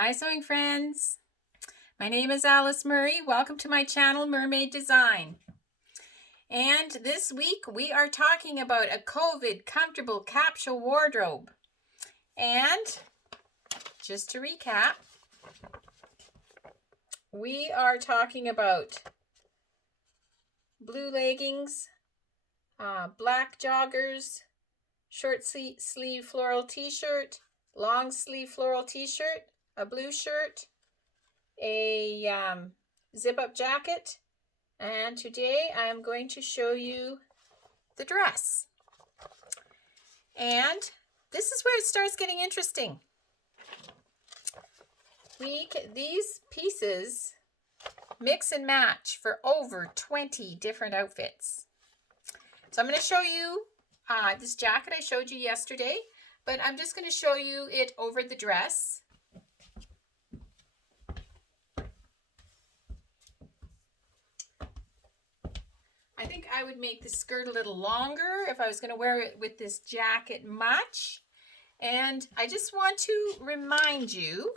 Hi sewing friends, my name is Alice Murray. Welcome to my channel Murr-made Design. And this week we are talking about a COVID Comfortable Capsule Wardrobe. And just to recap, we are talking about blue leggings, black joggers, short sleeve floral t-shirt, long sleeve floral t-shirt, a blue shirt, a zip-up jacket, and today I'm going to show you the dress. And this is where it starts getting interesting. These pieces mix and match for over 20 different outfits. So I'm going to show you this jacket I showed you yesterday, but I'm just going to show you it over the dress. I think I would make the skirt a little longer if I was going to wear it with this jacket much. And I just want to remind you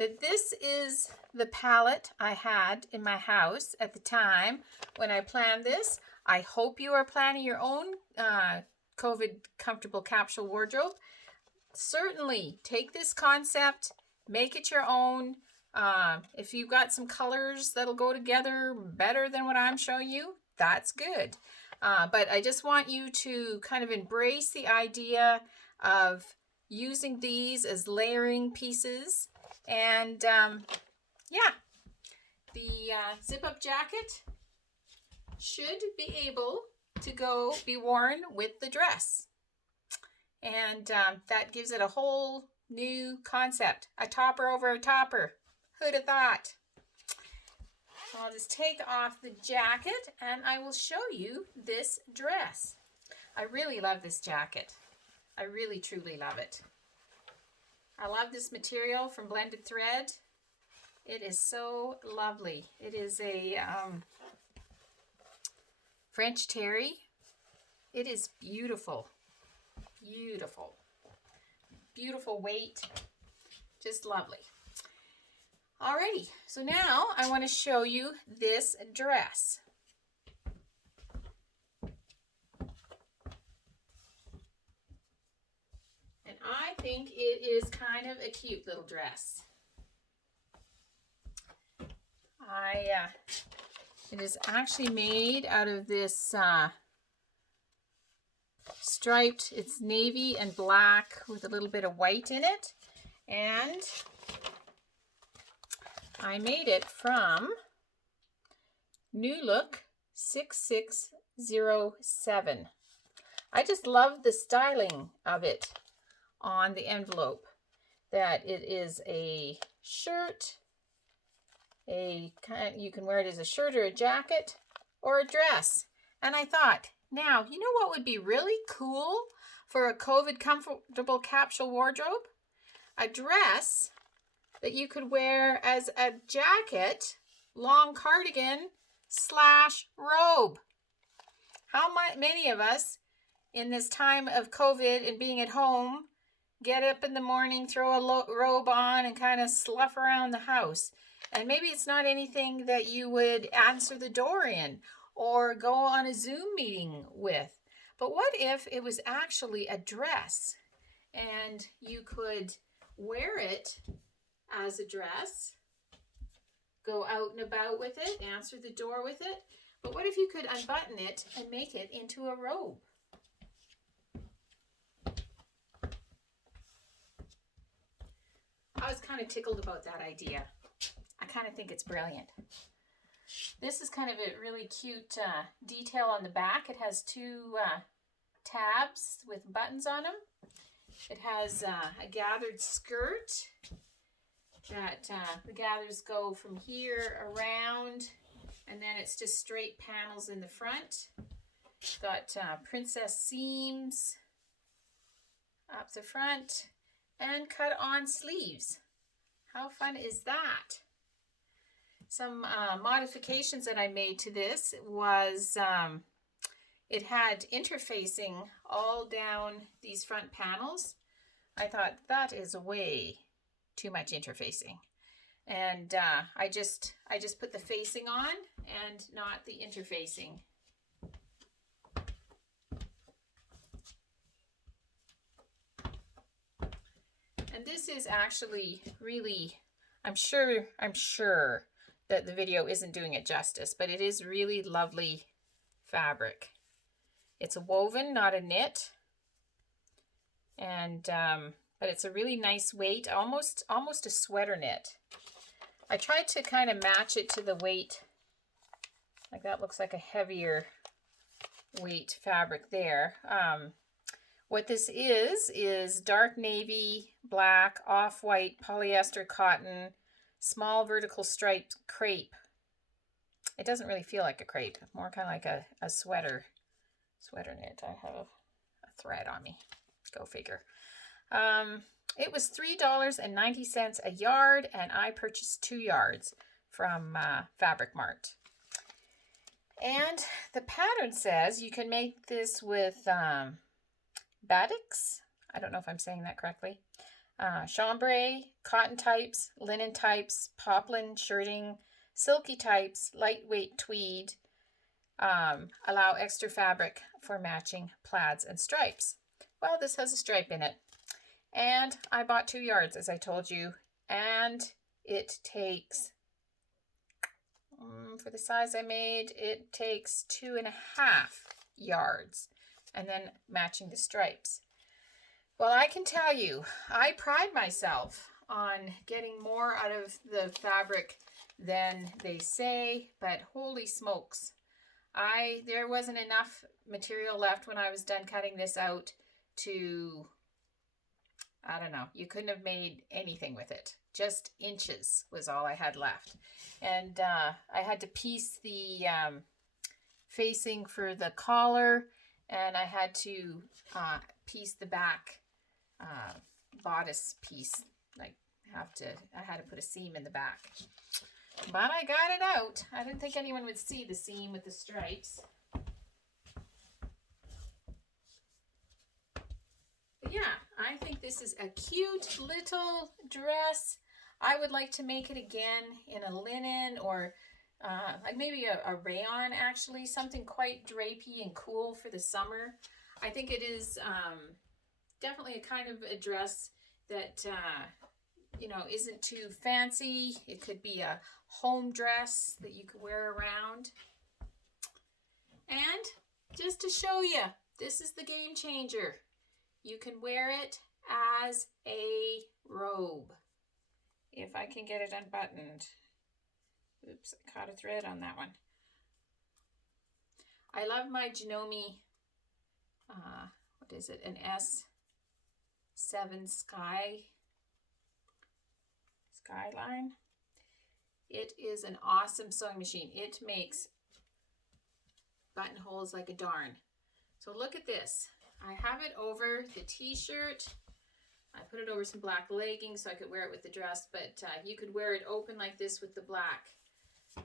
that this is the palette I had in my house at the time when I planned this. I hope you are planning your own COVID Comfortable Capsule Wardrobe. Certainly take this concept, make it your own. If you've got some colors that'll go together better than what I'm showing you, that's good. But I just want you to kind of embrace the idea of using these as layering pieces. And yeah, the zip-up jacket should be able to be worn with the dress. And that gives it a whole new concept. A topper over a topper. Who'd have thought? I'll just take off the jacket and I will show you this dress. I really love this jacket. I really truly love it. I love this material from Blended Thread. It is so lovely. It is a French terry. It is beautiful. Beautiful. Beautiful weight. Just lovely. Alrighty, so now I want to show you this dress. And I think it is kind of a cute little dress. It is actually made out of this striped, it's navy and black with a little bit of white in it. And I made it from NewLook 6607. I just love the styling of it on the envelope. That it is a shirt, you can wear it as a shirt or a jacket or a dress. And I thought, now, you know what would be really cool for a COVID Comfortable Capsule Wardrobe? A dress that you could wear as a jacket, long cardigan / robe. How many of us in this time of COVID and being at home get up in the morning, throw a robe on and kind of slough around the house? And maybe it's not anything that you would answer the door in or go on a Zoom meeting with. But what if it was actually a dress and you could wear it as a dress, go out and about with it, answer the door with it. But what if you could unbutton it and make it into a robe? I was kind of tickled about that idea. I kind of think it's brilliant. This is kind of a really cute detail on the back. It has two tabs with buttons on them. It has a gathered skirt that the gathers go from here around, and then it's just straight panels in the front. It's got princess seams up the front and cut on sleeves. How fun is that? Some modifications that I made to this was it had interfacing all down these front panels. I thought that is way too much interfacing. And I just put the facing on and not the interfacing. And this is actually really, I'm sure that the video isn't doing it justice, but it is really lovely fabric. It's a woven, not a knit. And but it's a really nice weight, almost a sweater knit. I tried to kind of match it to the weight. Like that looks like a heavier weight fabric there. What this is dark navy, black, off-white, polyester cotton, small vertical striped crepe. It doesn't really feel like a crepe, more kind of like a sweater knit. I have a thread on me. Go figure. It was $3.90 a yard, and I purchased 2 yards from Fabric Mart. And the pattern says you can make this with batiks. I don't know if I'm saying that correctly. Chambray, cotton types, linen types, poplin shirting, silky types, lightweight tweed. Allow extra fabric for matching plaids and stripes. Well, this has a stripe in it. And I bought 2 yards, as I told you. And it takes, for the size I made, it takes 2.5 yards. And then matching the stripes. Well, I can tell you, I pride myself on getting more out of the fabric than they say, but holy smokes. There wasn't enough material left when I was done cutting this out to, I don't know, you couldn't have made anything with it. Just inches was all I had left. And I had to piece the facing for the collar, and I had to piece the back bodice piece. I had to put a seam in the back. But I got it out. I didn't think anyone would see the seam with the stripes. But yeah, I think this is a cute little dress. I would like to make it again in a linen or like maybe a rayon, actually, something quite drapey and cool for the summer. I think it is definitely a kind of a dress that you know, isn't too fancy. It could be a home dress that you could wear around. And just to show you, this is the game changer. You can wear it as a robe. If I can get it unbuttoned. Oops, I caught a thread on that one. I love my Janome, what is it, an S7 Skyline. It is an awesome sewing machine. It makes buttonholes like a darn. So look at this. I have it over the t-shirt. I put it over some black leggings so I could wear it with the dress, but you could wear it open like this with the black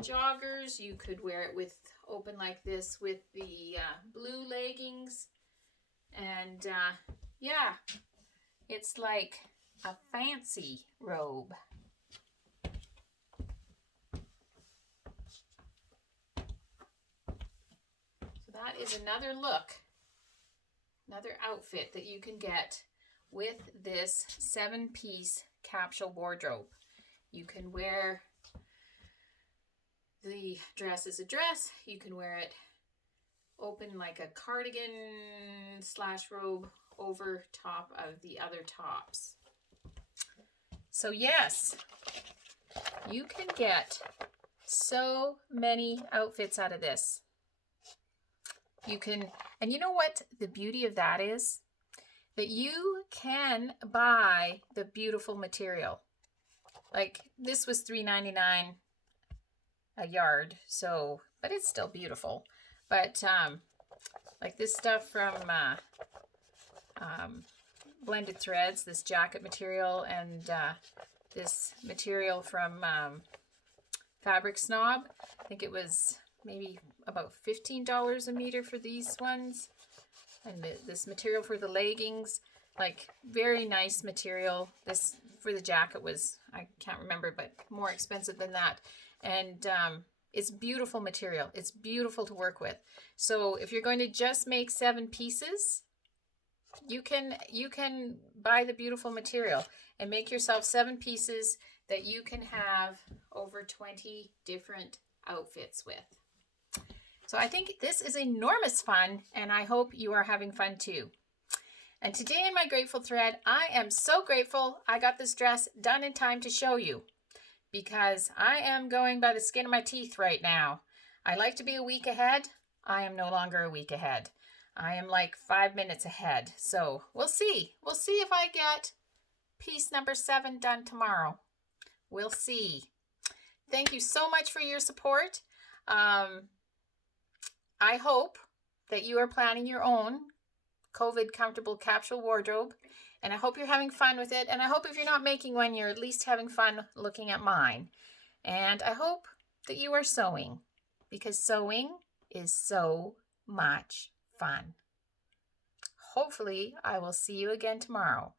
joggers. You could wear it with open like this with the blue leggings. And yeah, it's like a fancy robe. So that is another look, another outfit that you can get with this 7-piece capsule wardrobe. You can wear the dress as a dress. You can wear it open like a cardigan / robe over top of the other tops. So yes, you can get so many outfits out of this. You can, and you know what the beauty of that is? That you can buy the beautiful material. Like this was $3.99 a yard, so, but it's still beautiful. But like this stuff from Blended Threads, this jacket material, and this material from Fabric Snob. I think it was maybe about $15 a meter for these ones. And this material for the leggings, like very nice material. This for the jacket was, I can't remember, but more expensive than that. And it's beautiful material. It's beautiful to work with. So if you're going to just make 7 pieces, you can buy the beautiful material and make yourself 7 pieces that you can have over 20 different outfits with. So I think this is enormous fun, and I hope you are having fun too. And today in my Grateful thread, I am so grateful I got this dress done in time to show you, because I am going by the skin of my teeth right now. I like to be a week ahead. I am no longer a week ahead. I am like 5 minutes ahead. So we'll see. We'll see if I get piece number 7 done tomorrow. We'll see. Thank you so much for your support. I hope that you are planning your own COVID Comfortable Capsule Wardrobe, and I hope you're having fun with it, and I hope if you're not making one, you're at least having fun looking at mine. And I hope that you are sewing, because sewing is so much fun. Hopefully, I will see you again tomorrow.